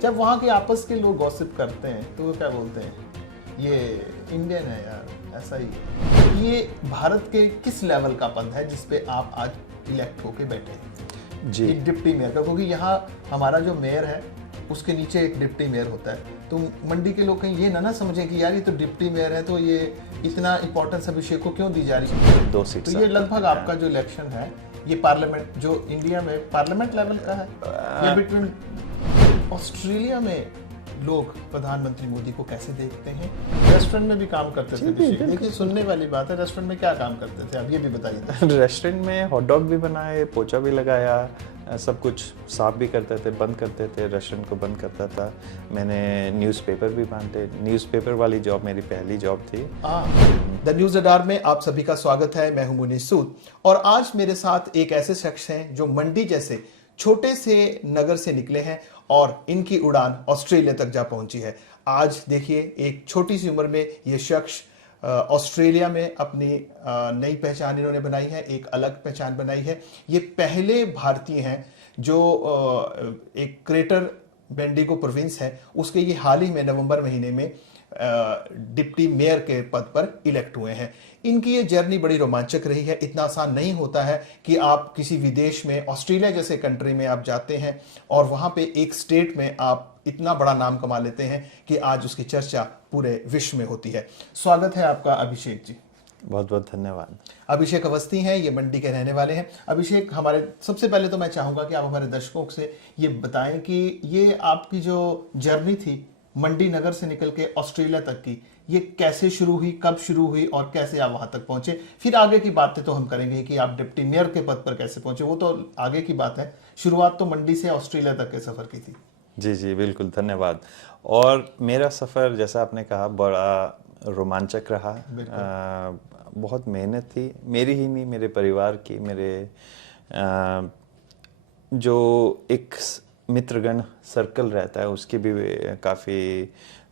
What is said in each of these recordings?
जब वहाँ के आपस के लोग गॉसिप करते हैं तो वो क्या बोलते हैं, ये इंडियन है यार, ऐसा ही है। ये भारत के किस लेवल का पद है जिसपे आप आज इलेक्ट होके बैठे हैं? जी। एक डिप्टी मेयर का, क्योंकि यहाँ हमारा जो मेयर है उसके नीचे एक डिप्टी मेयर होता है, तो मंडी के लोग कहीं ये ना समझें कि यार ये तो डिप्टी मेयर है तो ये इतना इंपॉर्टेंस अभिषेक को क्यों दी जा रही है। 2 सीट तो ये लगभग आपका जो इलेक्शन है ये पार्लियामेंट, जो इंडिया में पार्लियामेंट लेवल का है या बिटवीन। ऑस्ट्रेलिया में लोग प्रधानमंत्री मोदी को कैसे देखते हैं? रेस्टोरेंट में भी काम करते थे अभिषेक, देखिए सुनने वाली बात है, रेस्टोरेंट में क्या काम करते थे आप ये भी बताइए। रेस्टोरेंट में हॉट डॉग भी बनाए, पोचा भी लगाया, सब कुछ साफ भी करते थे, बंद करते थे, रेस्टोरेंट को बंद करता था। मैंने न्यूज़पेपर भी बांटे, न्यूज़पेपर वाली जॉब मेरी पहली जॉब थी। द न्यूज़ रडार में आप सभी का स्वागत है। मैं हूं मुनीस सूद और आज मेरे साथ एक ऐसे शख्स हैं जो मंडी जैसे छोटे से नगर से निकले हैं और इनकी उड़ान ऑस्ट्रेलिया तक जा पहुंची है। आज देखिए एक छोटी सी उम्र में ये शख्स ऑस्ट्रेलिया में अपनी नई पहचान इन्होंने बनाई है, एक अलग पहचान बनाई है। ये पहले भारतीय हैं जो एक ग्रेटर बेंडिगो प्रोविंस है उसके ये हाल ही में नवंबर महीने में डिप्टी मेयर के पद पर इलेक्ट हुए हैं। इनकी ये जर्नी बड़ी रोमांचक रही है। इतना आसान नहीं होता है कि आप किसी विदेश में, ऑस्ट्रेलिया जैसे कंट्री में आप जाते हैं और वहाँ पे एक स्टेट में आप इतना बड़ा नाम कमा लेते हैं कि आज उसकी चर्चा पूरे विश्व में होती है। स्वागत है आपका अभिषेक जी। बहुत बहुत धन्यवाद। अभिषेक अवस्थी हैं, ये मंडी के रहने वाले हैं। अभिषेक, हमारे सबसे पहले तो मैं चाहूँगा कि आप हमारे दर्शकों से ये बताएं कि ये आपकी जो जर्नी थी मंडी नगर से निकल के ऑस्ट्रेलिया तक की, ये कैसे शुरू हुई, कब शुरू हुई और कैसे आप वहाँ तक पहुँचे। फिर आगे की बातें तो हम करेंगे कि आप डिप्टी मेयर के पद पर कैसे पहुँचे, वो तो आगे की बात है। शुरुआत तो मंडी से ऑस्ट्रेलिया तक के सफ़र की थी। जी जी बिल्कुल, धन्यवाद। और मेरा सफ़र जैसा आपने कहा बड़ा रोमांचक रहा। बहुत मेहनत थी, मेरी ही नहीं मेरे परिवार की, मेरे जो एक मित्रगण सर्कल रहता है उसकी भी काफ़ी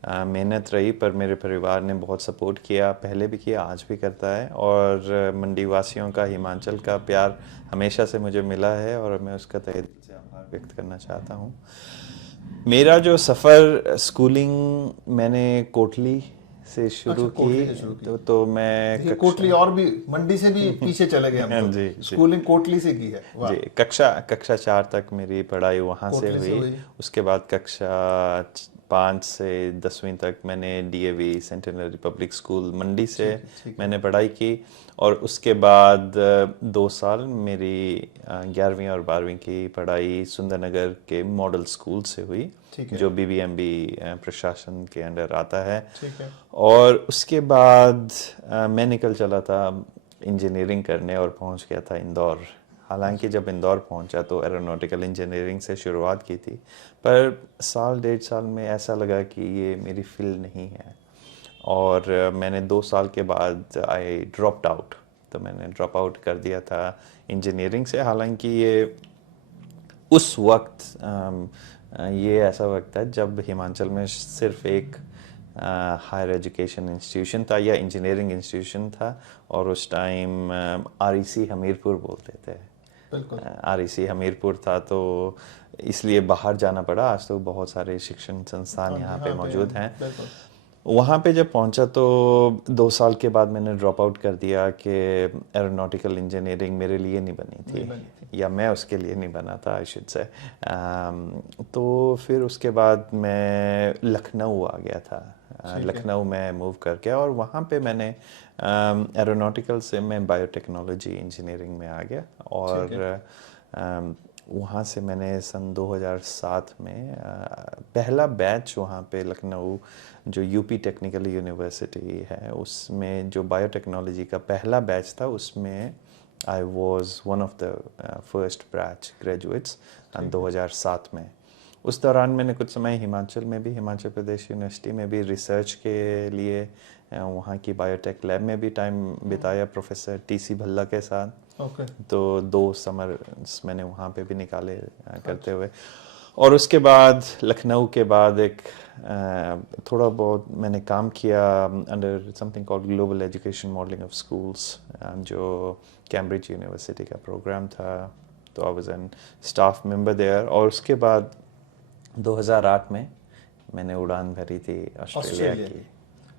मेहनत रही, पर मेरे परिवार ने बहुत सपोर्ट किया, पहले भी किया, आज भी करता है। और मंडी वासियों का, हिमाचल का प्यार हमेशा से मुझे मिला है और मैं उसका तहे दिल से आभार व्यक्त करना चाहता हूँ। मेरा जो सफ़र, स्कूलिंग मैंने कोटली से शुरू की, तो मैं कोटली और भी मंडी से भी पीछे चले गए हम तो। जी, स्कूलिंग कोटली से की है। जी, कक्षा 4 तक मेरी पढ़ाई वहाँ से हुई। उसके बाद कक्षा 5 से 10वीं तक मैंने DAV सेंटेनरी पब्लिक स्कूल मंडी से मैंने पढ़ाई की। और उसके बाद 2 साल मेरी 11वीं और 12वीं की पढ़ाई सुंदरनगर के मॉडल स्कूल से हुई, जो BBMB प्रशासन के अंडर आता है। और उसके बाद मैं निकल चला था इंजीनियरिंग करने और पहुंच गया था इंदौर। हालांकि जब इंदौर पहुंचा तो एरोनॉटिकल इंजीनियरिंग से शुरुआत की थी, पर साल 1.5 साल में ऐसा लगा कि ये मेरी फील्ड नहीं है और मैंने 2 साल के बाद आई ड्रॉप्ड आउट। तो मैंने ड्रॉप आउट कर दिया था इंजीनियरिंग से। हालांकि ये उस वक्त ये ऐसा वक्त है जब हिमाचल में सिर्फ एक हायर एजुकेशन इंस्टीट्यूशन था या इंजीनियरिंग इंस्टीट्यूशन था, और उस टाइम REC हमीरपुर बोलते थे। REC हमीरपुर था, तो इसलिए बाहर जाना पड़ा। आज तो बहुत सारे शिक्षण संस्थान यहाँ पे मौजूद हैं। वहाँ पे जब पहुँचा तो 2 साल के बाद मैंने ड्रॉप आउट कर दिया कि एरोनॉटिकल इंजीनियरिंग मेरे लिए नहीं बनी थी, या मैं उसके लिए नहीं बना था, आई शुड से। तो फिर उसके बाद मैं लखनऊ आ गया था। लखनऊ में मूव करके, और वहाँ पे मैंने एरोनॉटिकल से मैं बायोटेक्नोलॉजी इंजीनियरिंग में आ गया। और वहाँ से मैंने सन 2007 में पहला बैच वहाँ पे लखनऊ, जो UP टेक्निकल यूनिवर्सिटी है, उसमें जो बायोटेक्नोलॉजी का पहला बैच था, उसमें I was one of the first batch graduates 2007 में। उस दौरान मैंने कुछ समय हिमाचल में भी, हिमाचल प्रदेश यूनिवर्सिटी में भी रिसर्च के लिए वहाँ की बायोटेक लैब में भी टाइम बिताया प्रोफेसर TC भल्ला के साथ। तो 2 समर्स मैंने वहाँ पे भी निकाले करते हुए। और उसके बाद लखनऊ के बाद एक थोड़ा बहुत मैंने काम किया under something called global education modelling of schools, जो कैम्ब्रिज यूनिवर्सिटी का प्रोग्राम था। तो I was an staff member there. और उसके बाद 2008 में मैंने उड़ान भरी थी ऑस्ट्रेलिया की।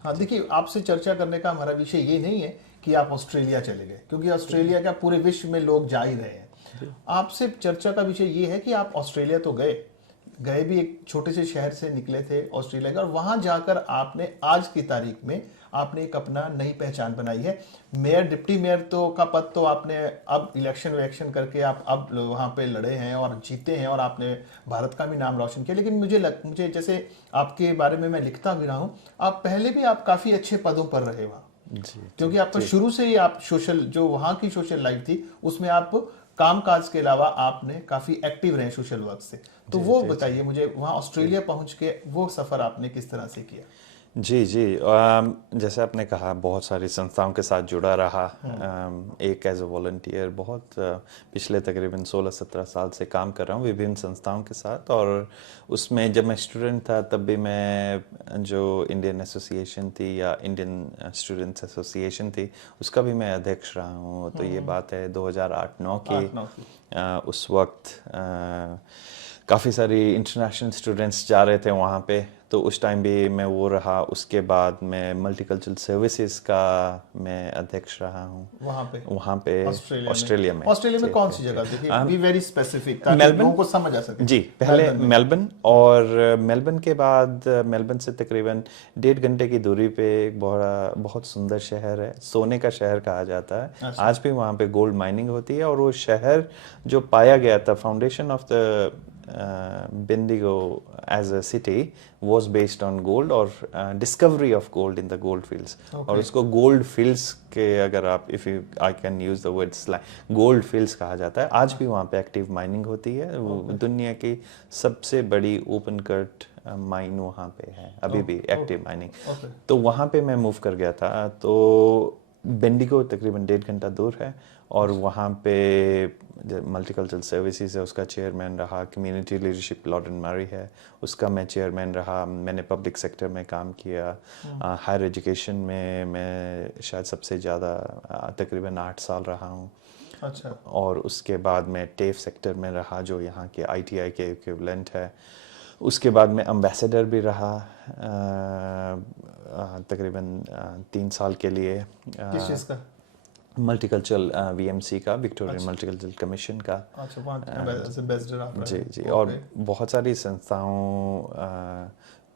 हाँ, देखिए, आपसे चर्चा करने का हमारा विषय ये नहीं है कि आप ऑस्ट्रेलिया चले गए, क्योंकि ऑस्ट्रेलिया का पूरे विश्व में लोग जा ही रहे हैं। आपसे चर्चा का विषय ये है कि आप ऑस्ट्रेलिया तो गए भी, एक छोटे से शहर से निकले थे ऑस्ट्रेलिया का, और वहां जाकर आपने आज की तारीख में आपने एक अपना नई पहचान बनाई है। मेयर, डिप्टी मेयर तो का पद तो आपने अब इलेक्शन करके आप अब वहाँ पे लड़े हैं और जीते हैं, और आपने भारत का भी नाम रोशन किया। लेकिन मुझे जैसे आपके बारे में मैं लिखता भी रहा हूँ, आप पहले भी आप काफ़ी अच्छे पदों पर रहे वहाँ, क्योंकि आपका शुरू से ही आप सोशल, जो वहाँ की सोशल लाइफ थी उसमें आप काम काज के अलावा आपने काफी एक्टिव रहे सोशल वर्क से। तो वो बताइए मुझे, वहाँ ऑस्ट्रेलिया पहुंच के वो सफर आपने किस तरह से किया? जी जी, जैसे आपने कहा, बहुत सारी संस्थाओं के साथ जुड़ा रहा। एक एज ए वॉलंटियर बहुत पिछले तकरीबन 16-17 साल से काम कर रहा हूँ विभिन्न संस्थाओं के साथ। और उसमें जब मैं स्टूडेंट था तब भी मैं जो इंडियन एसोसिएशन थी या इंडियन स्टूडेंट्स एसोसिएशन थी उसका भी मैं अध्यक्ष रहा हूँ। तो ये बात है 2008-9 की। उस वक्त काफ़ी सारी इंटरनेशनल स्टूडेंट्स जा रहे थे वहाँ पे, तो उस टाइम भी मैं वो रहा। उसके बाद मैं मल्टीकल्चरल सर्विसेज का मैं अध्यक्ष रहा हूँ वहाँ पे ऑस्ट्रेलिया में। ऑस्ट्रेलिया में कौन सी जगह? देखिए, बी वेरी स्पेसिफिक ताकि लोगों को समझ आ सके। जी, पहले मेलबर्न, और मेलबर्न के बाद मेलबर्न से तकरीबन 1.5 घंटे की दूरी पे एक बहुत सुंदर शहर है, सोने का शहर कहा जाता है। आज भी वहाँ पे गोल्ड माइनिंग होती है, और वो शहर जो पाया गया था, foundation of the Bendigo as a city was based on gold, और discovery of gold in the gold fields। और उसको गोल्ड फील्ड्स के, अगर आप I can use the word slang, gold fields कहा जाता है। आज भी वहाँ पे एक्टिव माइनिंग होती है। वो दुनिया की सबसे बड़ी ओपन कट माइन वहाँ पे है अभी भी, एक्टिव माइनिंग। तो वहाँ पे मैं मूव कर गया था। तो बेंडिगो तकरीबन 1.5 घंटा दूर है, और वहाँ पे मल्टीकल्चरल सर्विसेज है, उसका चेयरमैन रहा। कम्युनिटी लीडरशिप लॉर्डन मैरी है, उसका मैं चेयरमैन रहा। मैंने पब्लिक सेक्टर में काम किया। हायर एजुकेशन में मैं शायद सबसे ज़्यादा तकरीबन 8 साल रहा हूँ। अच्छा। और उसके बाद मैं टेफ सेक्टर में रहा, जो यहाँ के ITI के इक्विवेलेंट है। उसके बाद मैं एम्बेसडर भी रहा तकरीबन 3 साल के लिए। किस चीज़ का? मल्टीकल्चरल VMC का, विक्टोरियन मल्टीकल्चरल कमीशन का। अच्छा, वहाँ एम्बेसडर आप रहे? जी, और बहुत सारी संस्थाओं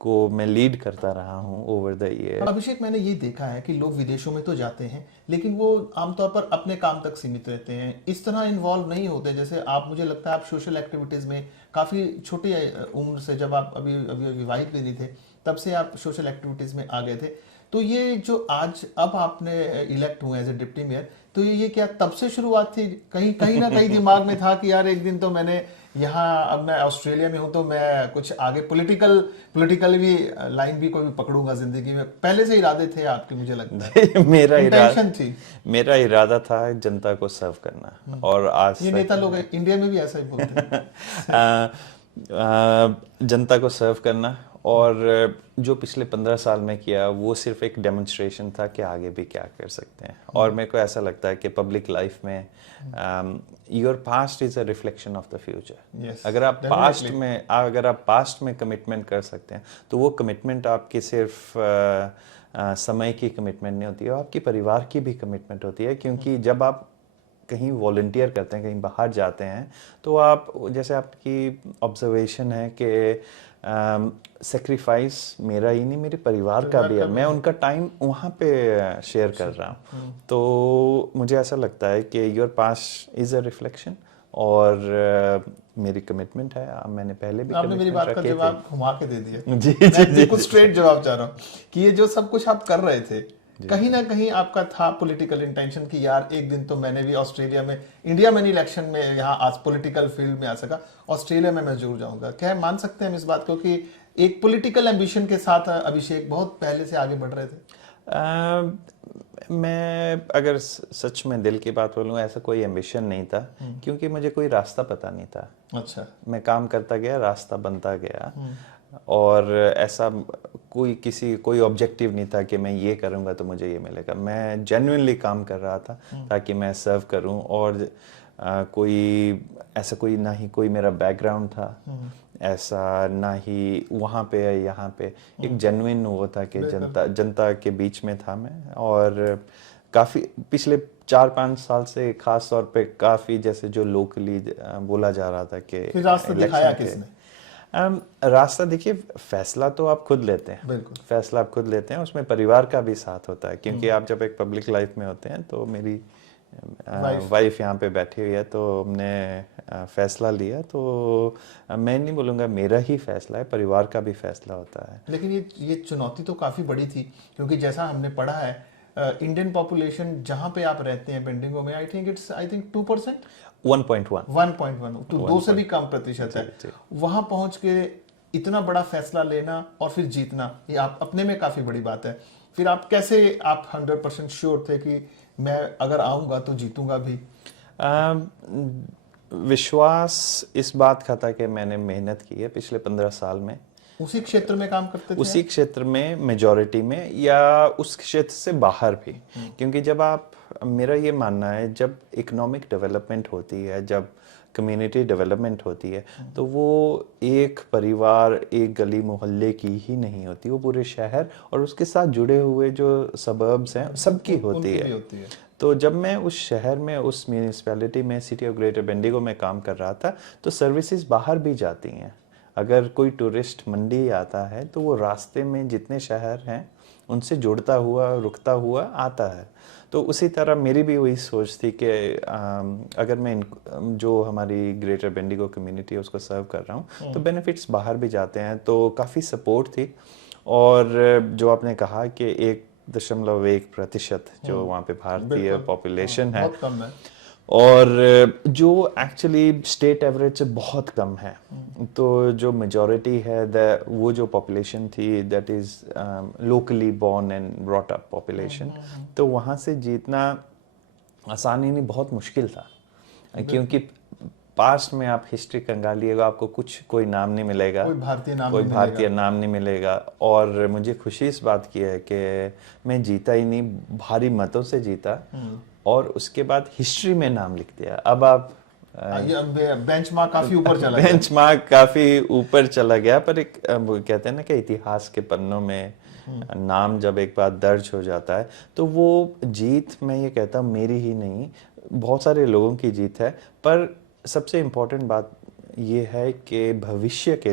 को मैं लीड करता रहा हूँ ओवर द ईयर। अभिषेक, मैंने ये देखा है कि लोग विदेशों में तो जाते हैं, लेकिन वो आमतौर पर अपने काम तक सीमित रहते हैं, इस तरह इन्वॉल्व नहीं होते जैसे आप। मुझे लगता है आप सोशल एक्टिविटीज़ में काफ़ी छोटी उम्र से, जब आप अभी विवाहित भी नहीं थे, तब से आप सोशल एक्टिविटीज़ में आ गए थे। तो ये जो आज अब आपने इलेक्ट हुए एज ए डिप्टी मेयर, तो ये क्या तब से शुरुआत थी? कहीं ना कहीं दिमाग में था कि यार एक दिन तो मैंने यहाँ, अब मैं ऑस्ट्रेलिया में हूँ तो मैं कुछ आगे पॉलिटिकल भी लाइन भी कोई भी पकड़ूंगा जिंदगी में? पहले से इरादे थे आपके, मुझे लगता है। मेरा इरादा था जनता को सर्व करना। और आज ये नेता लोग इंडिया में भी ऐसा ही बोलते हैं। जनता को सर्व करना, और जो पिछले 15 साल में किया वो सिर्फ एक डेमोन्स्ट्रेशन था कि आगे भी क्या कर सकते हैं। और मेरे को ऐसा लगता है कि पब्लिक लाइफ में your past is a reflection of the future. अगर आप पास्ट में कमिटमेंट कर सकते हैं, तो वो कमिटमेंट आपकी सिर्फ समय की कमिटमेंट नहीं होती है, आपकी परिवार की भी कमिटमेंट होती है। क्योंकि जब आप कहीं वॉलंटियर करते हैं, कहीं बाहर जाते हैं, तो आप, जैसे आपकी ऑब्जर्वेशन है कि सेक्रीफाइस मेरा ही नहीं, मेरे परिवार का भी है। मैं उनका टाइम वहाँ पे शेयर कर रहा हूँ। तो मुझे ऐसा लगता है कि your past is a reflection, और मेरी कमिटमेंट है। मैंने पहले भी आपने मेरी बात का जवाब घुमा के दे दिया। जी, कुछ स्ट्रेट जवाब चाह रहा हूँ कि ये जो सब कुछ आप कर रहे थे, कहीं ना कहीं आपका था पॉलिटिकल इंटेंशन कि यार एक दिन तो मैंने भी ऑस्ट्रेलिया में, इंडिया में नहीं इलेक्शन में, यहाँ आज पॉलिटिकल फील्ड में आ सका, ऑस्ट्रेलिया में मैं जरूर जाऊंगा। क्या मान सकते हैं हम इस बात को कि एक पॉलिटिकल एम्बिशन के साथ अभिषेक बहुत पहले से आगे बढ़ रहे थे? मैं अगर सच में दिल की बात बोलूँ, ऐसा कोई एम्बिशन नहीं था, क्योंकि मुझे कोई रास्ता पता नहीं था। अच्छा। मैं काम करता गया, रास्ता बनता गया, और ऐसा कोई ऑब्जेक्टिव नहीं था कि मैं ये करूँगा तो मुझे ये मिलेगा। मैं जेन्युइनली काम कर रहा था ताकि मैं सर्व करूँ। और कोई ऐसा कोई ना ही कोई मेरा बैकग्राउंड था, ऐसा ना ही वहाँ पे या यहाँ पे, एक जेन्युइन वो था कि जनता के बीच में था मैं। और काफ़ी पिछले 4-5 साल से खास तौर पे काफ़ी जैसे जो लोकली बोला जा रहा था कि फिर रास्ता दिखाया किसने? रास्ता देखिए, फैसला तो आप खुद लेते हैं, बिल्कुल। फैसला आप खुद लेते हैं, उसमें परिवार का भी साथ होता है, क्योंकि आप जब एक पब्लिक लाइफ में होते हैं तो मेरी वाइफ यहाँ पे बैठी हुई है, तो हमने फैसला लिया। तो मैं नहीं बोलूँगा मेरा ही फैसला है, परिवार का भी फैसला होता है। लेकिन ये चुनौती तो काफ़ी बड़ी थी, क्योंकि जैसा हमने पढ़ा है इंडियन पॉपुलेशन जहाँ पे आप रहते हैं बेंडिगो में, आई थिंक 2%, 1.1 1.1, तो 2 से भी कम प्रतिशत है। वहां पहुंच के इतना बड़ा फैसला लेना और फिर जीतना, ये आप अपने में काफी बड़ी बात है। फिर आप कैसे, आप 100% श्योर थे कि मैं अगर आऊंगा तो जीतूंगा भी? विश्वास इस बात का था कि मैंने मेहनत की है पिछले 15 साल में। उसी क्षेत्र में काम करते थे? उसी क्षेत्र में, मेजॉरिटी में, या उस क्षेत्र से बाहर भी। क्योंकि जब आप, मेरा ये मानना है, जब इकोनॉमिक डेवलपमेंट होती है, जब कम्युनिटी डेवलपमेंट होती है, तो वो एक परिवार, एक गली मोहल्ले की ही नहीं होती, वो पूरे शहर और उसके साथ जुड़े हुए जो सबर्ब्स हैं सबकी होती है। तो जब मैं उस शहर में, उस म्यूनिसिपैलिटी में, सिटी ऑफ ग्रेटर बेंडिगो में काम कर रहा था, तो सर्विसेज बाहर भी जाती हैं। अगर कोई टूरिस्ट मंडी आता है तो वो रास्ते में जितने शहर हैं उनसे जुड़ता हुआ, रुकता हुआ आता है। तो उसी तरह मेरी भी वही सोच थी कि अगर मैं जो हमारी ग्रेटर बेंडिगो कम्युनिटी है उसको सर्व कर रहा हूँ, तो बेनिफिट्स बाहर भी जाते हैं। तो काफ़ी सपोर्ट थी। और जो आपने कहा कि 1.1% जो वहाँ पे भारतीय पॉपुलेशन है, बहुत कम है, और जो एक्चुअली स्टेट एवरेज से बहुत कम है। तो जो मेजॉरिटी है, वो जो पॉपुलेशन थी, that is locally born and brought up population, तो वहाँ से जीतना आसान ही नहीं, बहुत मुश्किल था। क्योंकि पास्ट में आप हिस्ट्री कंगालिएगा, आपको कोई नाम नहीं मिलेगा, कोई भारतीय नाम नहीं मिलेगा। और मुझे खुशी इस बात की है कि मैं जीता ही नहीं, भारी मतों से जीता, और उसके बाद हिस्ट्री में नाम लिख दिया। अब आप बेंचमार्क काफी ऊपर चला गया, बेंचमार्क काफी ऊपर चला गया। पर एक वो कहते हैं ना कि इतिहास के पन्नों में नाम जब एक बार दर्ज हो जाता है, तो वो जीत, मैं ये कहता हूँ, मेरी ही नहीं, बहुत सारे लोगों की जीत है। पर सबसे इम्पोर्टेंट बात ये है कि भविष्य के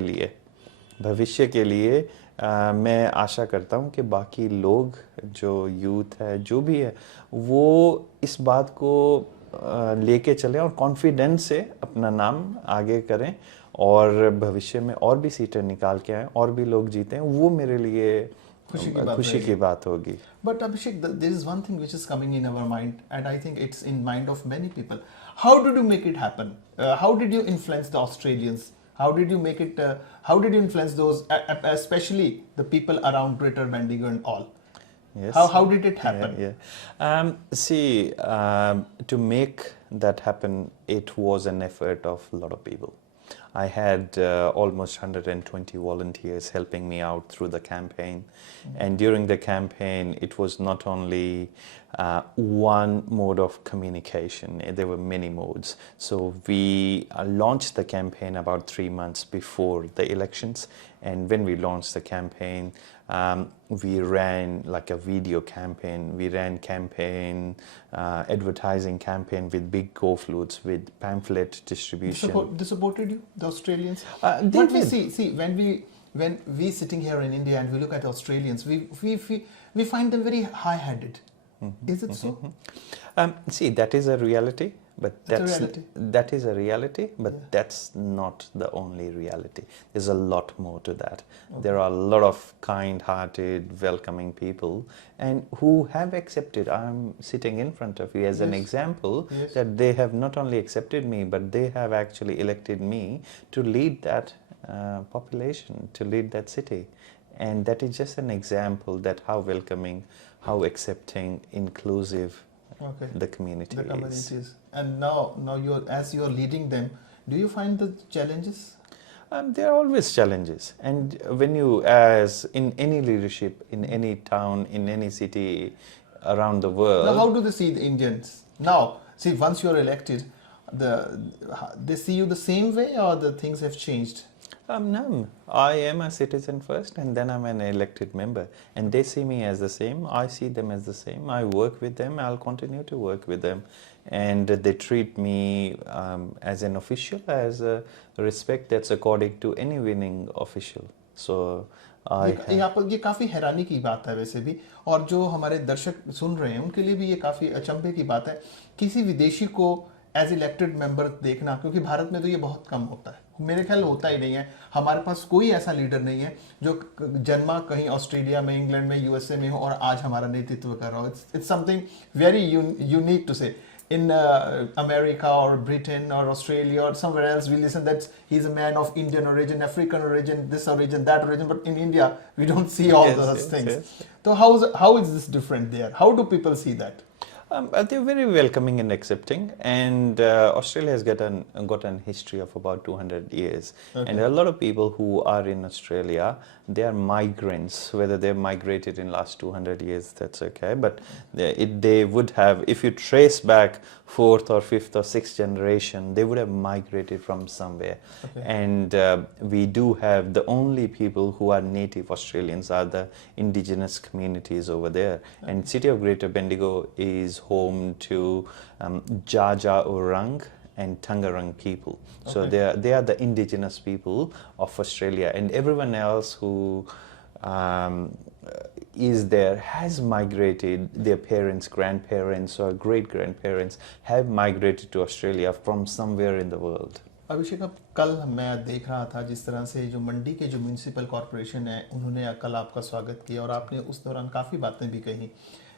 लिए मैं आशा करता हूँ कि बाकी लोग, जो यूथ है, जो भी है, वो इस बात को लेके चलें और कॉन्फिडेंस से अपना नाम आगे करें, और भविष्य में और भी सीटें निकाल के आएँ, और भी लोग जीतें। वो मेरे लिए खुशी की बात होगी। But Abhishek, there is one thing which is coming in our mind, and I think it's in mind of many people. How did you make it happen? How did you influence the Australians? How did you make it? How did you influence those, especially the people around Greater Bendigo and all? Yes. How did it happen? Yeah. See, to make that happen, it was an effort of a lot of people. I had almost 120 volunteers helping me out through the campaign. And during the campaign, it was not only one mode of communication, there were many modes. So we launched the campaign about 3 months before the elections. And when we launched the campaign, we ran like a video campaign. We ran campaign, advertising campaign with big go-flutes, with pamphlet distribution. They supported you, the Australians? They But did. we see when we sitting here in India and we look at Australians, we find them very high-headed. Is it so? See, that is a reality. But That's a reality. That is a reality, but that's not the only reality. There's a lot more to that. Okay. There are a lot of kind-hearted, welcoming people, and who have accepted. I'm sitting in front of you as an example that they have not only accepted me, but they have actually elected me to lead that population, to lead that city. And that is just an example that how welcoming, how accepting, inclusive the community is. And now as you're leading them, do you find the challenges? There are always challenges, and when you, as in any leadership, in any town, in any city around the world. Now, how do they see the Indians now? See, once you're elected, they see you the same way, or the things have changed? No, I am a citizen first, and then I'm an elected member, and they see me as the same. I see them as the same. I work with them. I'll continue to work with them, and they treat me as an official, as a respect that's according to any winning official. So I ये काफी हैरानी की बात है वैसे भी, और जो हमारे दर्शक सुन रहे हैं उनके लिए भी ये काफी अचंभे की बात है किसी विदेशी को एज इलेक्टेड मेंबर देखना, क्योंकि भारत में तो ये बहुत कम होता है, मेरे ख्याल होता ही नहीं है। हमारे पास कोई ऐसा लीडर नहीं है जो जन्मा कहीं ऑस्ट्रेलिया में, इंग्लैंड में, यूएसए में हो और आज हमारा नेतृत्व कर रहा हो। It's something very unique to say. In America or Britain or Australia or somewhere else, we listen that he's a man of Indian origin, African origin, this origin, that origin. But in India, we don't see all those things. Yes. So how is this different there? How do people see that? They're very welcoming and accepting, and Australia has got an history of about 200 years. Okay. And a lot of people who are in Australia, they are migrants. Whether they've migrated in last 200 years, that's okay. But they would have, if you trace back fourth or fifth or sixth generation, they would have migrated from somewhere. Okay. And we do have the only people who are native Australians are the indigenous communities over there. Okay. And city of Greater Bendigo is home to Jaja Orang and Tangarang people. Okay. So they are the indigenous people of Australia, and everyone else who is there has migrated. Their parents, grandparents or great-grandparents have migrated to Australia from somewhere in the world. अभिषेक, अब कल मैं देख रहा था जिस तरह से जो मंडी के जो म्यूनिसिपल कॉरपोरेशन है उन्होंने कल आपका स्वागत किया और आपने उस दौरान काफ़ी बातें भी कही,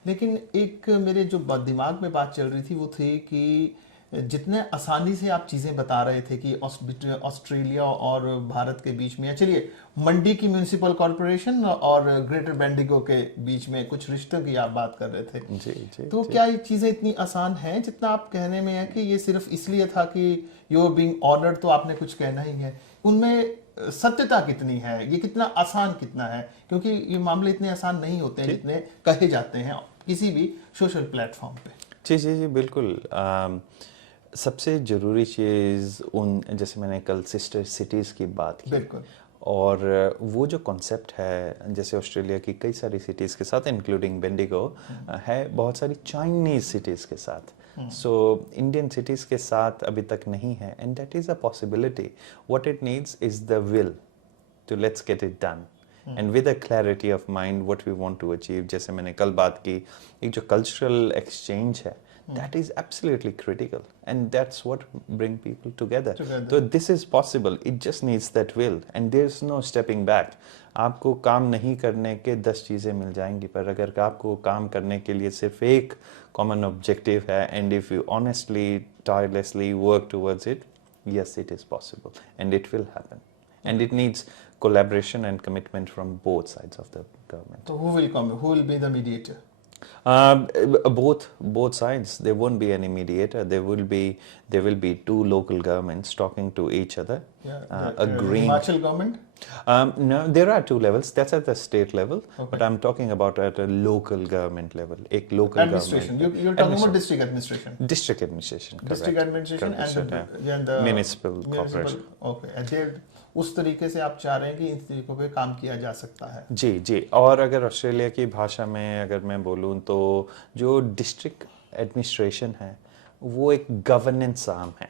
लेकिन एक मेरे जो दिमाग में बात चल रही थी वो थी कि जितने आसानी से आप चीज़ें बता रहे थे कि ऑस्ट्रेलिया और भारत के बीच में, चलिए मंडी की म्यूनिसिपल कॉरपोरेशन और ग्रेटर बेंडिगो के बीच में कुछ रिश्तों की आप बात कर रहे थे। जी, तो क्या ये चीज़ें इतनी आसान हैं जितना आप कहने में है कि ये सिर्फ इसलिए था कि यू आर बीइंग ऑनर्ड तो आपने कुछ कहना ही है? उनमें सत्यता कितनी है, ये कितना आसान कितना है? क्योंकि ये मामले इतने आसान नहीं होते हैं जितने कहे जाते हैं किसी भी सोशल प्लेटफॉर्म पे। जी बिल्कुल। सबसे ज़रूरी चीज़ जैसे मैंने कल सिस्टर सिटीज़ की बात की, बिल्कुल, और वो जो कॉन्सेप्ट है, जैसे ऑस्ट्रेलिया की कई सारी सिटीज़ के साथ इंक्लूडिंग बेंडिगो है, बहुत सारी चाइनीज़ सिटीज़ के साथ, सो इंडियन सिटीज़ के साथ अभी तक नहीं है, and that is a possibility. What it needs is the will to let's get it done and with a clarity of mind what we want to achieve. जैसे मैंने कल बात की, एक जो कल्चरल एक्सचेंज है, that is absolutely critical, and that's what bring people together. So this is possible, it just needs that will, and there's no stepping back. आपको काम नहीं करने के 10 चीज़ें मिल जाएंगी, पर अगर आपको काम करने के लिए सिर्फ एक common objective है, and if you honestly, tirelessly work towards it, yes, it is possible, and it will happen. And it needs collaboration and commitment from both sides of the government. So who will come? Who will be the mediator? Both sides. There won't be any mediator. There will be two local governments talking to each other, agreeing. Himachal government? No, there are two levels. That's at the state level, okay. But I'm talking about at a local government level. A local administration. Government. You're talking about district administration. District administration. District correct. administration correct. and the municipal corporation. Okay. And उस तरीके से आप चाह रहे हैं कि इन तरीकों पे काम किया जा सकता है। जी। और अगर ऑस्ट्रेलिया की भाषा में अगर मैं बोलूँ तो जो डिस्ट्रिक्ट एडमिनिस्ट्रेशन है वो एक गवर्नेंस आर्म है,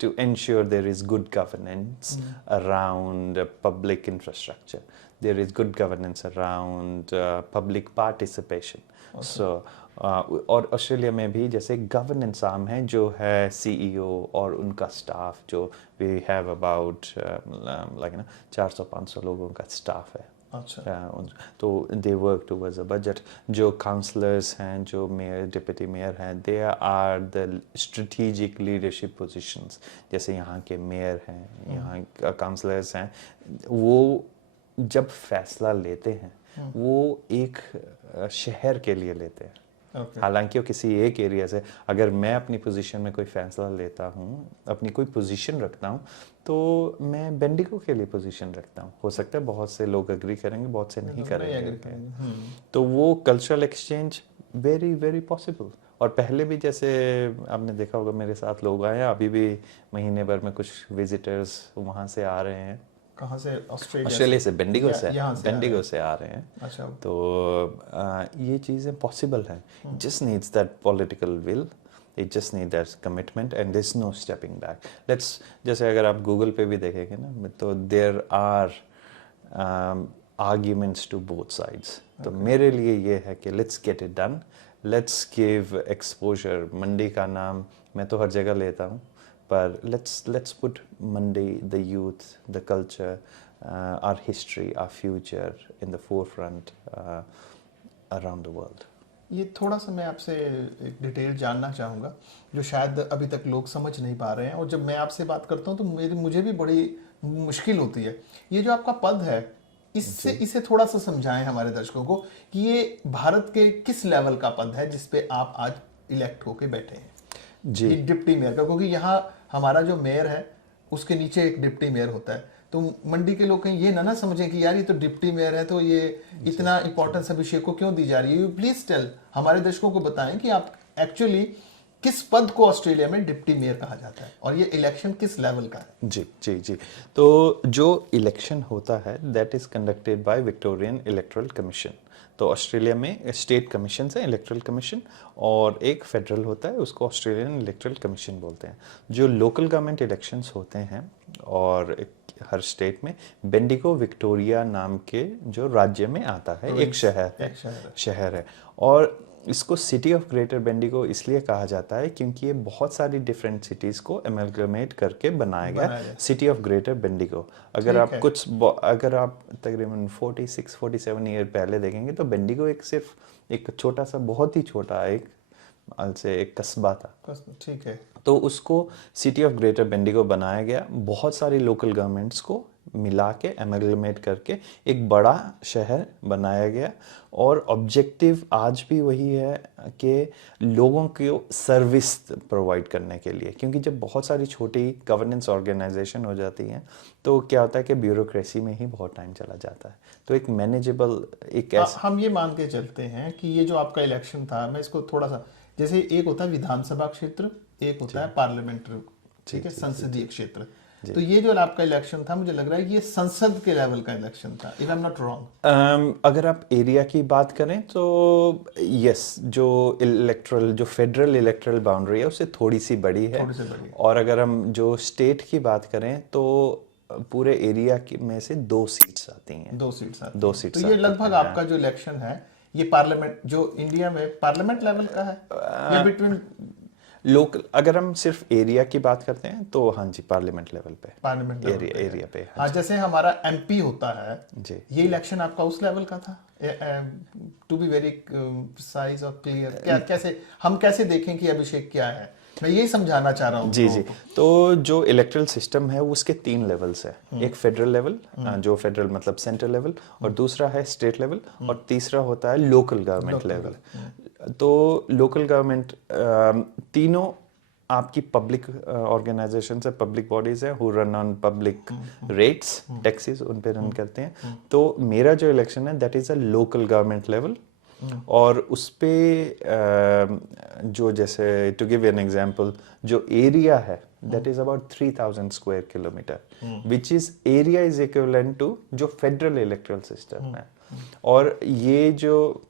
to ensure there is good governance around public infrastructure. There is good governance around public participation. Okay. So और ऑस्ट्रेलिया में भी जैसे गवर्नेंस आर्म है जो है सीईओ और उनका स्टाफ, जो वी हैव अबाउट लाइक 400-500 लोगों का स्टाफ है। अच्छा। तो they work towards a budget. जो काउंसलर्स हैं, जो मेयर, डिप्टी मेयर हैं, they are the strategic leadership positions. जैसे यहाँ के मेयर हैं, यहाँ काउंसलर्स हैं, वो जब फैसला लेते हैं वो एक शहर के लिए लेते हैं। Okay. हालांकि वो किसी एक एरिया से, अगर मैं अपनी पोजीशन में कोई फैसला लेता हूँ, अपनी कोई पोजीशन रखता हूँ, तो मैं बेंडिगो के लिए पोजीशन रखता हूँ। हो सकता है बहुत से लोग एग्री करेंगे, बहुत से नहीं करेंगे। तो वो cultural exchange very very possible. और पहले भी जैसे आपने देखा होगा मेरे साथ लोग आए हैं, अभी भी महीने भर में कुछ विजिटर्स वहाँ से आ रहे हैं। कहाँ से? ऑस्ट्रेलिया से, बेंडिगो से, यहाँ से बेंडिगो से आ रहे हैं। अच्छा। तो ये चीज़ें पॉसिबल हैं, just needs that political will, it just need that commitment and there is no stepping back. Let's, जैसे अगर आप गूगल पे भी देखेंगे ना, तो there are arguments to both sides. तो मेरे लिए ये है कि let's get it done, let's give exposure. मंडी का नाम मैं तो हर जगह लेता हूँ, पर let's put Monday, the youth, the culture, our history, our future in the forefront around the world. ये थोड़ा सा मैं आपसे एक डिटेल जानना चाहूँगा जो शायद अभी तक लोग समझ नहीं पा रहे हैं, और जब मैं आपसे बात करता हूँ तो मुझे भी बड़ी मुश्किल होती है। ये जो आपका पद है, इसे थोड़ा सा समझाएं हमारे दर्शकों को कि ये भारत के किस लेवल का पद है जिस पे आप आज इलेक्ट होके बैठे हैं जी। डिप्टी मेयर का, क्योंकि यहाँ हमारा जो मेयर है उसके नीचे एक डिप्टी मेयर होता है। तो मंडी के लोग कहीं ये ना समझें कि यार ये तो डिप्टी मेयर है, तो ये इतना इंपॉर्टेंस अभिषेक को क्यों दी जा रही है। यू प्लीज टेल, हमारे दर्शकों को बताएं कि आप एक्चुअली किस पद को ऑस्ट्रेलिया में डिप्टी मेयर कहा जाता है और ये इलेक्शन किस लेवल का है। जी जी जी। तो जो इलेक्शन होता है that is conducted by Victorian electoral commission. तो ऑस्ट्रेलिया में स्टेट कमीशन है, इलेक्टोरल कमीशन, और एक फेडरल होता है, उसको ऑस्ट्रेलियन इलेक्टोरल कमीशन बोलते हैं। जो लोकल गवर्नमेंट इलेक्शंस होते हैं और हर स्टेट में, बेंडिगो विक्टोरिया नाम के जो राज्य में आता है, एक शहर है। और इसको सिटी ऑफ ग्रेटर बेंडिगो इसलिए कहा जाता है क्योंकि ये बहुत सारी डिफरेंट सिटीज़ को एमलगमेट करके बनाया गया सिटी ऑफ ग्रेटर बेंडिगो। अगर आप तकरीबन 46-47 ईयर पहले देखेंगे तो बेंडिगो सिर्फ एक छोटा सा, बहुत ही छोटा एक कस्बा था। ठीक है। तो उसको सिटी ऑफ ग्रेटर बेंडिगो बनाया गया, बहुत सारी लोकल गवर्नमेंट्स को मिला के एमलगमेट करके एक बड़ा शहर बनाया गया। और ऑब्जेक्टिव आज भी वही है कि लोगों को सर्विस प्रोवाइड करने के लिए, क्योंकि जब बहुत सारी छोटी गवर्नेंस ऑर्गेनाइजेशन हो जाती हैं तो क्या होता है कि ब्यूरोक्रेसी में ही बहुत टाइम चला जाता है। तो एक मैनेजेबल हम ये मान के चलते हैं कि ये जो आपका इलेक्शन था, मैं इसको थोड़ा सा, जैसे एक होता है विधानसभा क्षेत्र, एक होता है पार्लियामेंट्री, ठीक है, संसदीय क्षेत्र। तो ये जो आपका इलेक्शन था, मुझे लग रहा है कि ये संसद के लेवल का इलेक्शन था, if I am not wrong. अगर आप एरिया की बात करें तो यस, जो फेडरल इलेक्टोरल बाउंड्री है उससे थोड़ी सी बड़ी है। और अगर हम जो स्टेट की बात करें तो पूरे एरिया में से 2 सीट्स आती हैं। 2 सीट्स आती हैं। तो ये लगभग आपका जो इलेक्शन है, ये पार्लियामेंट, जो इंडिया में पार्लियामेंट लेवल का है या बिटवीन लोकल, अगर हम सिर्फ एरिया की बात करते हैं तो हाँ जी, पार्लियामेंट लेवल पे, पार्लियामेंट एरिया पे। हाँ, जैसे हमारा एमपी होता है जी, ये इलेक्शन आपका उस लेवल का था। टू बी वेरी प्रिसाइज और क्लियर, हम कैसे देखें कि अभिषेक क्या है, मैं यही समझाना चाह रहा हूँ। जी जी। तो जो इलेक्टोरल सिस्टम है उसके 3 लेवल्स है। एक फेडरल लेवल, जो फेडरल मतलब सेंट्रल लेवल, और दूसरा है स्टेट लेवल, और तीसरा होता है लोकल गवर्नमेंट लेवल। तो लोकल गवर्नमेंट, तीनों आपकी पब्लिक ऑर्गेनाइजेशन है, पब्लिक बॉडीज है, who run on public rates, taxes उन पे रन करते हैं। तो मेरा जो इलेक्शन है that is a local government level. और उस पे जो, जैसे टू गिव एन एग्जांपल, जो एरिया है that is about 3000 square kilometre, which is area is equivalent to जो फेडरल इलेक्टोरल सिस्टम है। और ये जो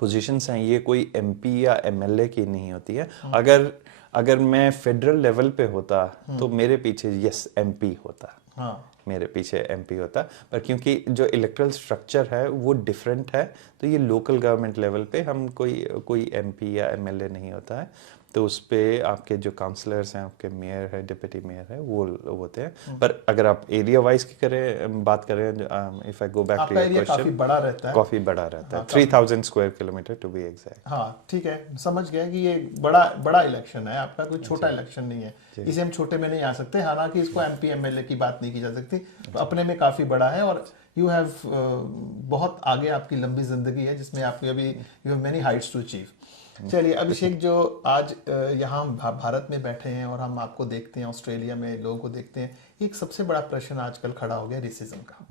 पोजीशंस हैं ये कोई एमपी या एमएलए की नहीं होती है। अगर मैं फेडरल लेवल पे होता तो मेरे पीछे एमपी होता। हाँ, मेरे पीछे एमपी होता, पर क्योंकि जो इलेक्टोरल स्ट्रक्चर है वो डिफरेंट है, तो ये लोकल गवर्नमेंट लेवल पे हम कोई एमपी या एमएलए नहीं होता है। तो उस पे आपके जो काउंसलर्स हैं, आपके मेयर है, डिप्टी मेयर है, वो होते हैं। पर अगर आप एरिया वाइज की बात करें, if I go back to your question, काफी बड़ा रहता है। काफी बड़ा रहता है, 3000 square kilometre to be exact. हाँ ठीक है, समझ गया कि ये बड़ा इलेक्शन है आपका, कोई छोटा इलेक्शन नहीं है। इसे हम छोटे में नहीं आ सकते, हालांकि इसको एमपी एमएलए की बात नहीं की जा सकती, अपने में काफी बड़ा है। और यू हैव बहुत आगे आपकी लंबी जिंदगी है जिसमें आपकी अभी you have many heights to achieve. चलिए अभिषेक, जो आज यहाँ भारत में बैठे हैं और हम आपको देखते हैं, ऑस्ट्रेलिया में लोगों को देखते हैं, एक सबसे बड़ा प्रश्न आजकल खड़ा हो गया रेसिज्म का,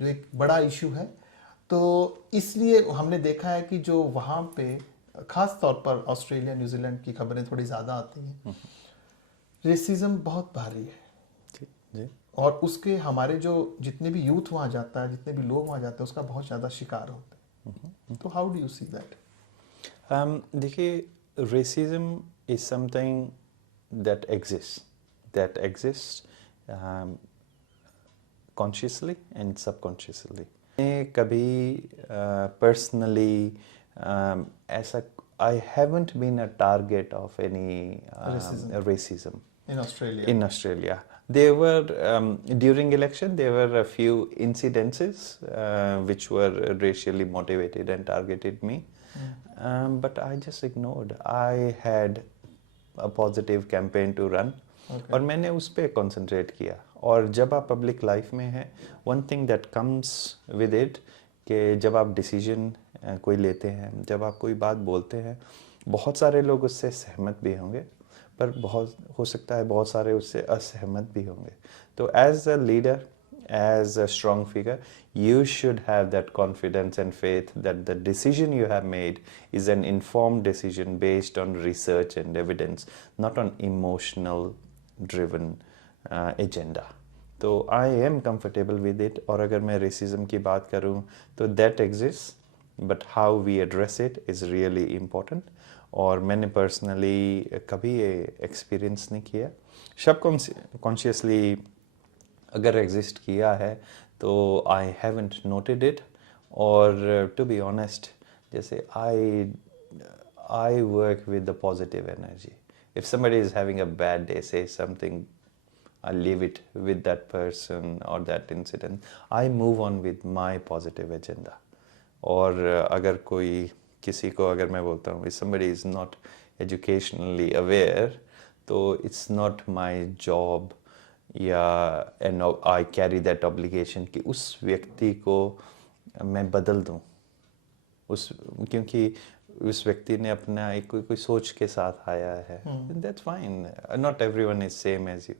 जो एक बड़ा इशू है। तो इसलिए हमने देखा है कि जो वहाँ पे खास तौर पर ऑस्ट्रेलिया न्यूजीलैंड की खबरें थोड़ी ज़्यादा आती हैं, रेसिज्म बहुत भारी है। जी। और उसके हमारे जो जितने भी यूथ वहाँ जाता है, जितने भी लोग वहाँ जाते हैं, उसका बहुत ज़्यादा शिकार होते हैं. तो how do you see that? देखिए, racism is something that exists consciously and subconsciously. मैं कभी personally ऐसा I haven't been a target of any racism In Australia. in Australia. There were during election there were a few incidences which were racially motivated and targeted me, but I just ignored. I had a positive campaign to run. और मैंने उस पर concentrate किया. और जब आप public life में हैं, one thing that comes with it कि जब आप डिसीजन कोई लेते हैं, जब आप कोई बात बोलते हैं, बहुत सारे लोग उससे सहमत भी होंगे, पर बहुत हो सकता है बहुत सारे उससे असहमत भी होंगे. तो as a leader, as a strong figure, you should have that confidence and faith that the decision you have made is an informed decision based on research and evidence, not on emotional driven agenda. तो I am comfortable with it. और अगर मैं racism की बात करूँ तो that exists, but how we address it is really important. और मैंने personally कभी ये experience नहीं किया. Subconsciously अगर एग्जिस्ट किया है तो आई हैवंट नोटेड इट. और टू बी ऑनेस्ट, जैसे I work with the positive energy. If somebody is having a bad day, say something, I leave it with that person और that incident. I move on with my positive agenda. और अगर कोई किसी को, अगर मैं बोलता हूँ if somebody is not educationally aware, तो इट्स नॉट माई जॉब या and I carry that obligation कि उस व्यक्ति को मैं बदल दूं, उस क्योंकि उस व्यक्ति ने अपना एक कोई सोच के साथ आया है. That's fine. Not everyone is same as you.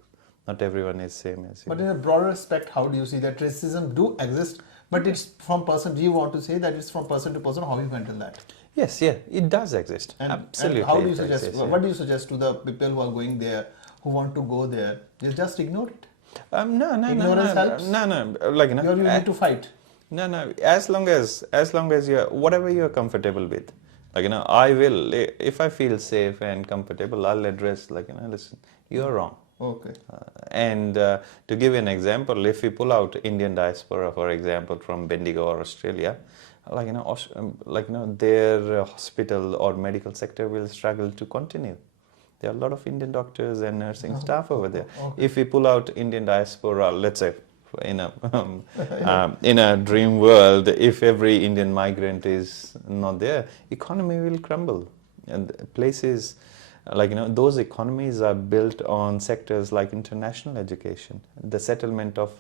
Not everyone is same as you. But in a broader aspect, how do you see that racism do exist, but it's from person? Do you want to say that it's from person to person? How you handle that? Yes, yeah, it does exist. Absolutely. And how do you it suggest? exists, What do you suggest to the people who are going there, who want to go there? Just ignore it. No. Ignorance helps? No. Like, You need to fight. No. As long as you're whatever you're comfortable with. Like, I will, if I feel safe and comfortable, I'll address, like, listen, you're wrong. Okay. And to give you an example, if we pull out Indian diaspora, for example, from Bendigo or Australia, their hospital or medical sector will struggle to continue. There are a lot of Indian doctors and nursing staff over there. Okay. If we pull out Indian diaspora, let's say, in a dream world, if every Indian migrant is not there, economy will crumble. And places those economies are built on sectors like international education, the settlement of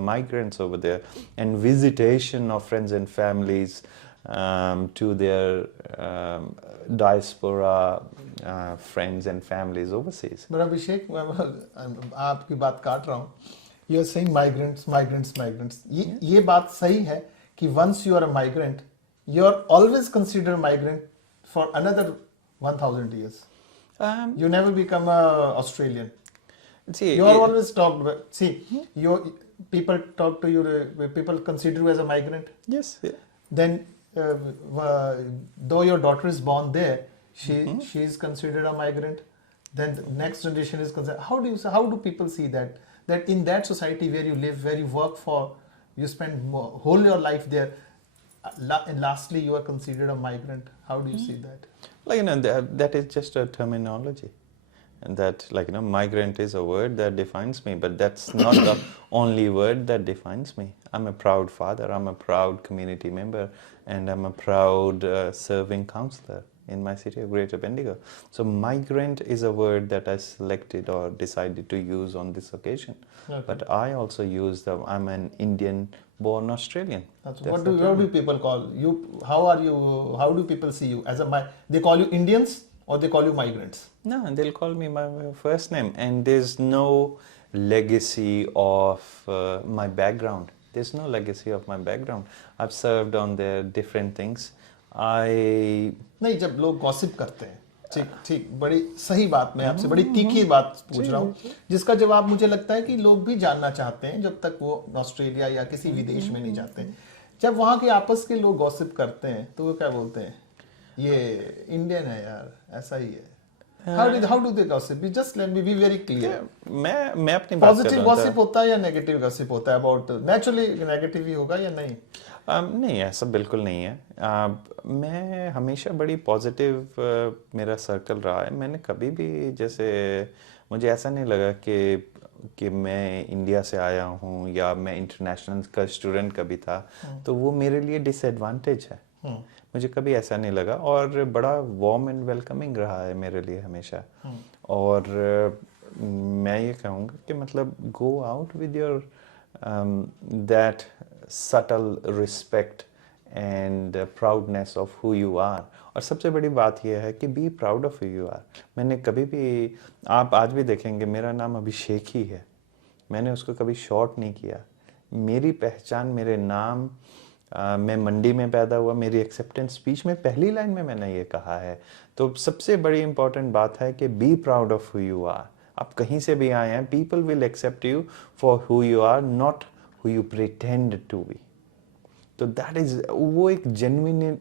migrants over there, and visitation of friends and families to their diaspora friends and families overseas. But Abhishek, आपकी बात काट रहा हूँ. You are saying migrants. ये बात सही है कि once you are a migrant, you are always considered a migrant for another 1,000 years. You never become a Australian. See, you are always talked about. See, people talk to you. People consider you as a migrant. Yes. Yeah. Then, though your daughter is born there, she is considered a migrant. Then the next generation is considered. How do people see that in that society where you live, where you work for, you spend whole your life there, and lastly you are considered a migrant? How do you see that? That is just a terminology, and that migrant is a word that defines me, but that's not the only word that defines me. I'm a proud father, I'm a proud community member, and I'm a proud serving counsellor in my city of Greater Bendigo. So migrant is a word that I selected or decided to use on this occasion. Okay. But I also use I'm an Indian born Australian. What do people call you? How do people see you? They call you Indians or they call you migrants? No, they'll call me my first name, and there's no legacy of my background. There's no legacy of my background. I've served on their different things. नहीं, जब लोग gossip करते हैं, ठीक ठीक, बड़ी सही बात, मैं आपसे बड़ी तीखी बात पूछ रहा हूँ जिसका जवाब मुझे लगता है कि लोग भी जानना चाहते हैं जब तक वो ऑस्ट्रेलिया या किसी विदेश में नहीं जाते। जब वहाँ के आपस के लोग गॉसिप करते हैं तो वो क्या बोलते हैं, ये इंडियन है यार, ऐसा ही है। How do they gossip? Just let me be very clear. मैं अपनी बात कर पॉजिटिव रहा था। गॉसिप होता है या नेगेटिव गॉसिप होता है अबाउट? नेचुरली नेगेटिव ही होगा या नहीं? नहीं, ऐसा बिल्कुल नहीं है। मैं हमेशा बड़ी पॉजिटिव मेरा सर्कल रहा है। मैंने कभी भी, जैसे मुझे ऐसा नहीं लगा कि मैं इंडिया से आया हूँ या मैं इंटरनेशनल का स्टूडेंट कभी था तो वो मेरे लिए डिसएडवांटेज है। मुझे कभी ऐसा नहीं लगा और बड़ा वार्म एंड वेलकमिंग रहा है मेरे लिए हमेशा। और मैं ये कहूँगा कि मतलब go out with your that subtle respect and proudness of who you are। और सबसे बड़ी बात यह है कि be proud of who you are। मैंने कभी भी, आप आज भी देखेंगे मेरा नाम अभिषेक ही है, मैंने उसको कभी शॉर्ट नहीं किया। मेरी पहचान, मेरे नाम, मैं मंडी में पैदा हुआ, मेरी एक्सेप्टेंस स्पीच में पहली लाइन में मैंने ये कहा है। तो सबसे बड़ी इंपॉर्टेंट बात है कि be proud of who you are. आप कहीं से भी आए हैं, people will accept you for who you are, not who you pretend to be। तो that is, वो एक genuine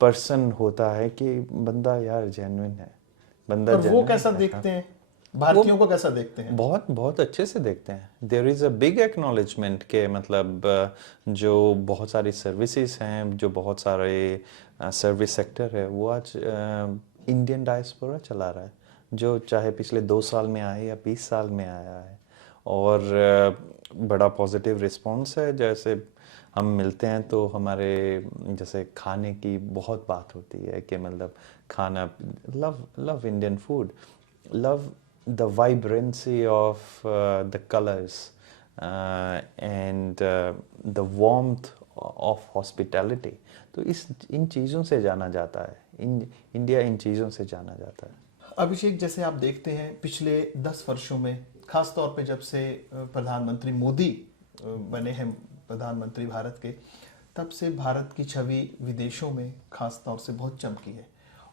person होता है कि बंदा यार genuine है, बंदा और वो कैसा देखते हैं, भारतीयों को कैसा देखते हैं? बहुत बहुत अच्छे से देखते हैं। There is a big acknowledgement के मतलब जो बहुत सारी सर्विसेज हैं, जो बहुत सारे सर्विस सेक्टर है, वो आज इंडियन डायस्पोरा चला रहा है, जो चाहे पिछले 2 साल में आए या 20 साल में आया है। और बड़ा पॉजिटिव रिस्पॉन्स है। जैसे हम मिलते हैं तो हमारे जैसे खाने की बहुत बात होती है कि मतलब खाना, love Indian food, love the vibrancy of the colours and the warmth of hospitality. तो इन चीज़ों से जाना जाता है, इंडिया इन चीज़ों से जाना जाता है। अभिषेक, जैसे आप देखते हैं पिछले 10 वर्षों में, खास तौर पे जब से प्रधानमंत्री मोदी बने हैं प्रधानमंत्री भारत के, तब से भारत की छवि विदेशों में खास तौर से बहुत चमकी है।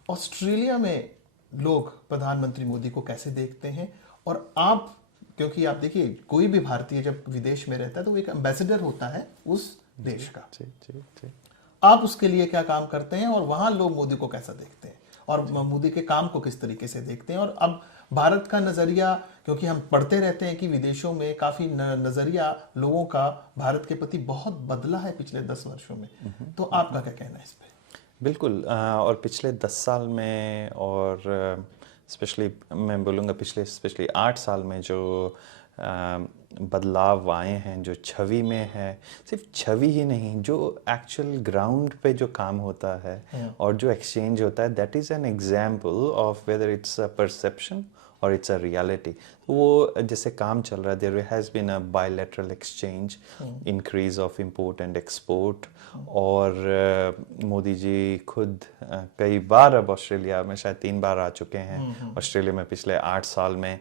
ऑस्ट्रेलिया में लोग प्रधानमंत्री मोदी को कैसे देखते हैं? और आप, क्योंकि आप देखिए कोई भी भारतीय जब विदेश में रहता है तो वो एक एम्बेसडर होता है उस देश का। जी। आप उसके लिए क्या काम करते हैं और वहाँ लोग मोदी को कैसा देखते हैं और मोदी के काम को किस तरीके से देखते हैं? और अब भारत का नज़रिया, क्योंकि हम पढ़ते रहते हैं कि विदेशों में काफ़ी नज़रिया लोगों का भारत के प्रति बहुत बदला है पिछले 10 वर्षों में, तो आपका क्या कहना है इस पे? बिल्कुल। और पिछले 10 साल में और स्पेशली मैं बोलूँगा पिछले 8 साल में जो बदलाव आए हैं, जो छवि में है, सिर्फ छवि ही नहीं, जो एक्चुअल ग्राउंड पे जो काम होता है और जो एक्सचेंज होता है, that is an example of whether it's a perception और इट्स अ रियलिटी। वो जैसे काम चल रहा है, there has been a bilateral exchange, increase of import and export. और मोदी जी खुद कई बार अब ऑस्ट्रेलिया में, शायद 3 बार आ चुके हैं ऑस्ट्रेलिया में पिछले 8 साल में।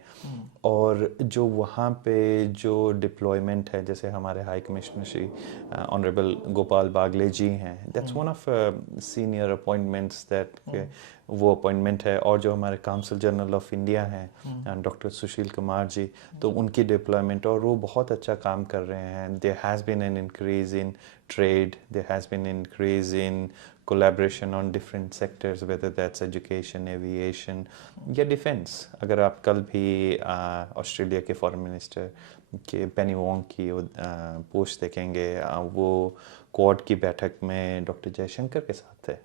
और जो वहाँ पे जो डिप्लॉयमेंट है, जैसे हमारे high commissioner Shri honourable Gopal Bagle ji हैं, that's one of senior appointments that वो अपॉइंटमेंट है। और जो हमारे काउंसिल जनरल ऑफ इंडिया हैं डॉक्टर सुशील कुमार जी, तो उनकी डिप्लॉयमेंट, और वो बहुत अच्छा काम कर रहे हैं। There has been an increase in trade, there has been increase in collaboration on different sectors, whether that's education, aviation या डिफेंस। अगर आप कल भी ऑस्ट्रेलिया के फॉरेन मिनिस्टर के पेनी वोंग की पोस्ट देखेंगे, वो क्वाड की बैठक में डॉक्टर जयशंकर के साथ थे।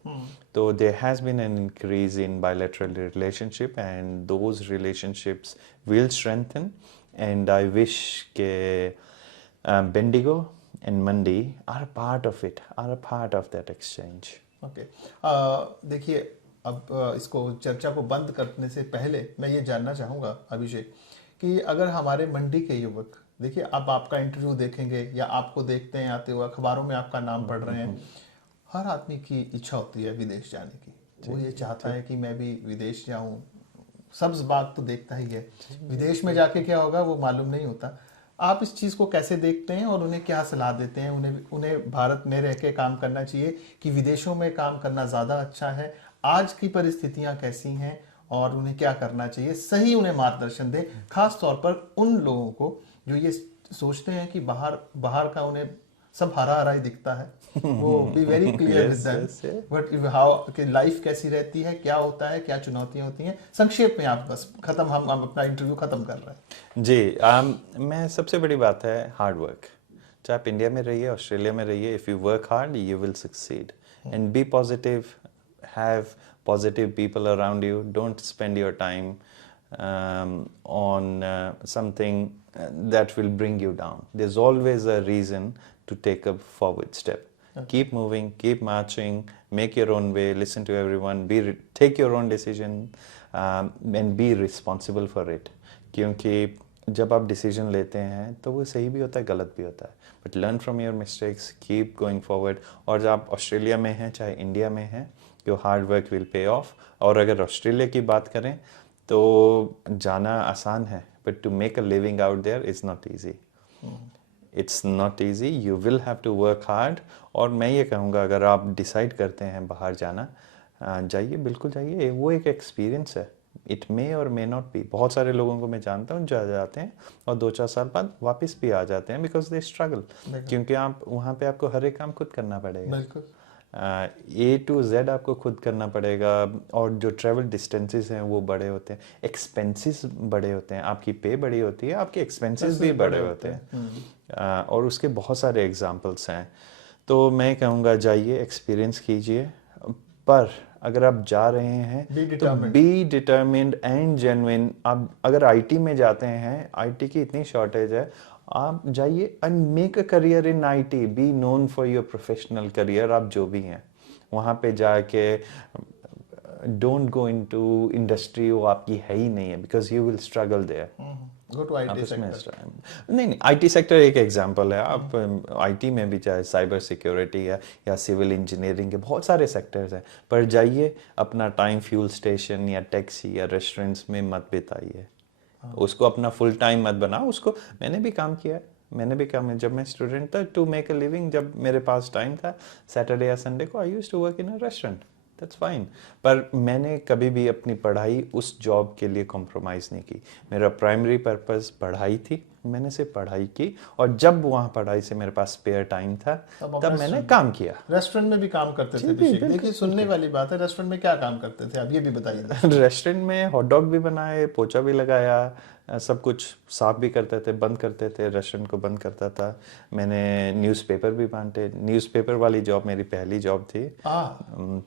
तो there has been an increase in bilateral relationship and those relationships will strengthen. And I wish के Bendigo and Mandi are part of it, are a part of that exchange। Okay, देखिए अब इसको चर्चा को बंद करने से पहले मैं ये जानना चाहूँगा अभिषेक कि अगर हमारे मंडी के युवक, देखिए अब आपका इंटरव्यू देखेंगे या आपको देखते हैं आते हुए, अखबारों में आपका नाम पढ़ रहे हैं, हर आदमी की इच्छा होती है विदेश जाने की। वो ये चाहता है कि मैं भी विदेश जाऊँ। सब्ज बाग तो देखता ही है, विदेश में जाके क्या होगा वो मालूम नहीं होता। आप इस चीज़ को कैसे देखते हैं और उन्हें क्या सलाह देते हैं? उन्हें भारत में रह के काम करना चाहिए कि विदेशों में काम करना ज़्यादा अच्छा है? आज की परिस्थितियाँ कैसी हैं और उन्हें क्या करना चाहिए, सही उन्हें मार्गदर्शन दें, खास तौर पर उन लोगों को जो ये सोचते हैं कि बाहर का उन्हें सब हरा हरा ही दिखता है। वो be very clear with them but how कि लाइफ कैसी रहती है, क्या होता है, क्या चुनौतियां होती हैं। संक्षेप में आप बस खत्म, हम अपना इंटरव्यू खत्म कर रहे हैं जी। मैं सबसे बड़ी बात है हार्ड वर्क। चाहे आप इंडिया में रहिए, ऑस्ट्रेलिया में रहिए, if you work hard you will succeed and be positive, have positive people around you. Don't spend your time on something that will bring you down. There's always a reason to take a forward step. Okay. Keep moving, keep marching, make your own way, listen to everyone, take your own decision and be responsible for it. क्योंकि जब आप decision लेते हैं तो वो सही भी होता है, गलत भी होता है, but learn from your mistakes, keep going forward. और जब आप ऑस्ट्रेलिया में हैं चाहे इंडिया में हैं, your hard work will pay of. और अगर ऑस्ट्रेलिया की बात करें तो जाना आसान है, but to make a living out there is not easy. It's not easy, you will have to work hard. और मैं ये कहूँगा अगर आप डिसाइड करते हैं बाहर जाना, जाइए, बिल्कुल जाइए। वो एक एक्सपीरियंस है, इट मे और मे नॉट बी। बहुत सारे लोगों को मैं जानता हूँ जो जाते हैं और 2-4 साल बाद वापस भी आ जाते हैं बिकॉज दे स्ट्रगल, क्योंकि आप वहाँ पे आपको हर एक काम खुद करना पड़ेगा। A to Z आपको खुद करना पड़ेगा। और जो ट्रैवल डिस्टेंसेस हैं वो बड़े होते हैं, एक्सपेंसेस बड़े होते हैं, आपकी पे बड़ी होती है, आपके एक्सपेंसेस भी बड़े होते हैं। और उसके बहुत सारे एग्जांपल्स हैं। तो मैं कहूँगा जाइए, एक्सपीरियंस कीजिए, पर अगर आप जा रहे हैं तो बी डिटर्मिन्ड एंड जेन्युइन। आप अगर आईटी में जाते हैं, आईटी की इतनी शॉर्टेज है, आप जाइए and make a career in IT, be known for your professional career. आप जो भी हैं वहाँ पे जाके डोंट गो इनटू इंडस्ट्री वो आपकी है ही नहीं है, because you will struggle there. Go to IT sector. नहीं, आईटी सेक्टर एक एग्जांपल है। आप आईटी में भी चाहे साइबर सिक्योरिटी है या सिविल इंजीनियरिंग के बहुत सारे सेक्टर्स हैं, पर जाइए अपना टाइम फ्यूल स्टेशन या टैक्सी या रेस्टोरेंट्स में मत बिताइए। उसको अपना फुल टाइम मत बनाओ उसको। मैंने भी काम किया है, मैंने भी काम, जब मैं स्टूडेंट था, टू मेक अ लिविंग, जब मेरे पास टाइम था सैटरडे या संडे को, I used to work in a restaurant, that's fine. पर मैंने कभी भी अपनी पढ़ाई उस जॉब के लिए कॉम्प्रोमाइज़ नहीं की। मेरा प्राइमरी पर्पस पढ़ाई थी, मैंने सिर्फ पढ़ाई की, और जब वहाँ पढ़ाई से मेरे पास स्पेयर टाइम था तब मैंने काम किया। रेस्टोरेंट में भी काम करते थे? देखिए, सुनने वाली बात है। रेस्टोरेंट में क्या काम करते थे आप, ये भी बताइए। रेस्टोरेंट में हॉट डॉग भी बनाए, पोचा भी लगाया, सब कुछ साफ भी करते थे, बंद करते थे, रेस्टोरेंट को बंद करता था। मैंने न्यूज़पेपर भी बांटे। न्यूज़पेपर वाली जॉब मेरी पहली जॉब थी।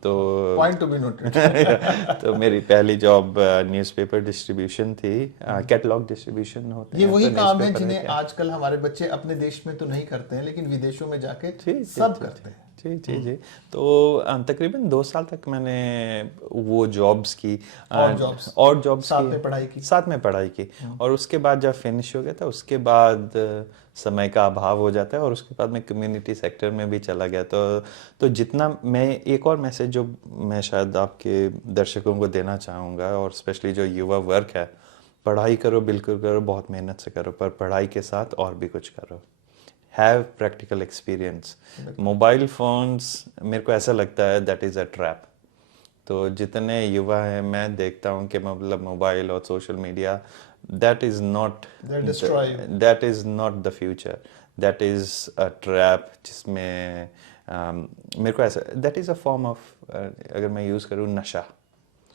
तो पॉइंट टू बी नोटेड। तो मेरी पहली जॉब न्यूज़पेपर डिस्ट्रीब्यूशन थी, कैटलॉग डिस्ट्रीब्यूशन होते हैं। ये वही काम है जिन्हें आजकल हमारे बच्चे अपने देश में तो नहीं करते हैं, लेकिन विदेशों में जाके सब करते हैं। जी। तो तकरीबन 2 साल तक मैंने वो जॉब्स की, और जॉब्स साथ में पढ़ाई की। और उसके बाद जब फिनिश हो गया था, उसके बाद समय का अभाव हो जाता है, और उसके बाद मैं कम्युनिटी सेक्टर में भी चला गया। तो जितना मैं, एक और मैसेज जो मैं शायद आपके दर्शकों को देना चाहूँगा, और स्पेशली जो युवा वर्ग है, पढ़ाई करो, बिल्कुल करो, बहुत मेहनत से करो, पर पढ़ाई के साथ और भी कुछ करो। Have practical experience. Mobile phones, मेरे को ऐसा लगता है दैट इज़ अ ट्रैप। तो जितने युवा हैं, मैं देखता हूँ कि मतलब मोबाइल और social media, that is not the future, that is a trap, जिसमें मेरे को ऐसा, that is a form of, अगर मैं यूज़ करूँ, नशा।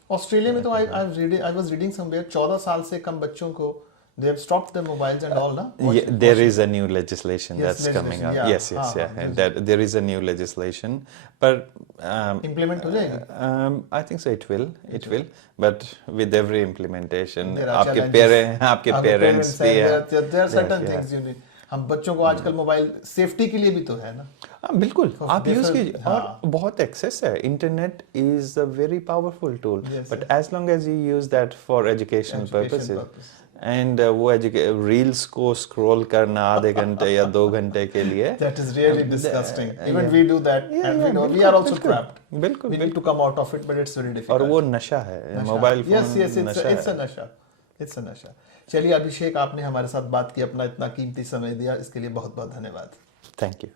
ऑस्ट्रेलिया में तो आई वाज रीडिंग समवेयर 14 साल से कम बच्चों को they have stopped their mobiles and all, na? There is a new legislation that's coming up. Yes. There is a new legislation, but implement हो जाएगी? I think so. It will. But with every implementation, आपके parents भी हैं. There are certain things you need. हम बच्चों को आजकल mobile safety के लिए भी तो है ना? बिल्कुल, आप यूज कीजिए। और बहुत एक्सेस है। Internet is a very powerful tool, but as long as you use that for education purposes, and वो रील्स को स्क्रॉल करना आधे घंटे या 2 घंटे के लिए, that is really disgusting. Even we do that, and we are also trapped. बिल्कुल, we need to come out of it, but it's very difficult. और वो नशा है, mobile phone. Yes, it's a नशा। चलिए अभिषेक, आपने हमारे साथ बात की, अपना इतना कीमती समय दिया, इसके लिए बहुत बहुत धन्यवाद। Thank you.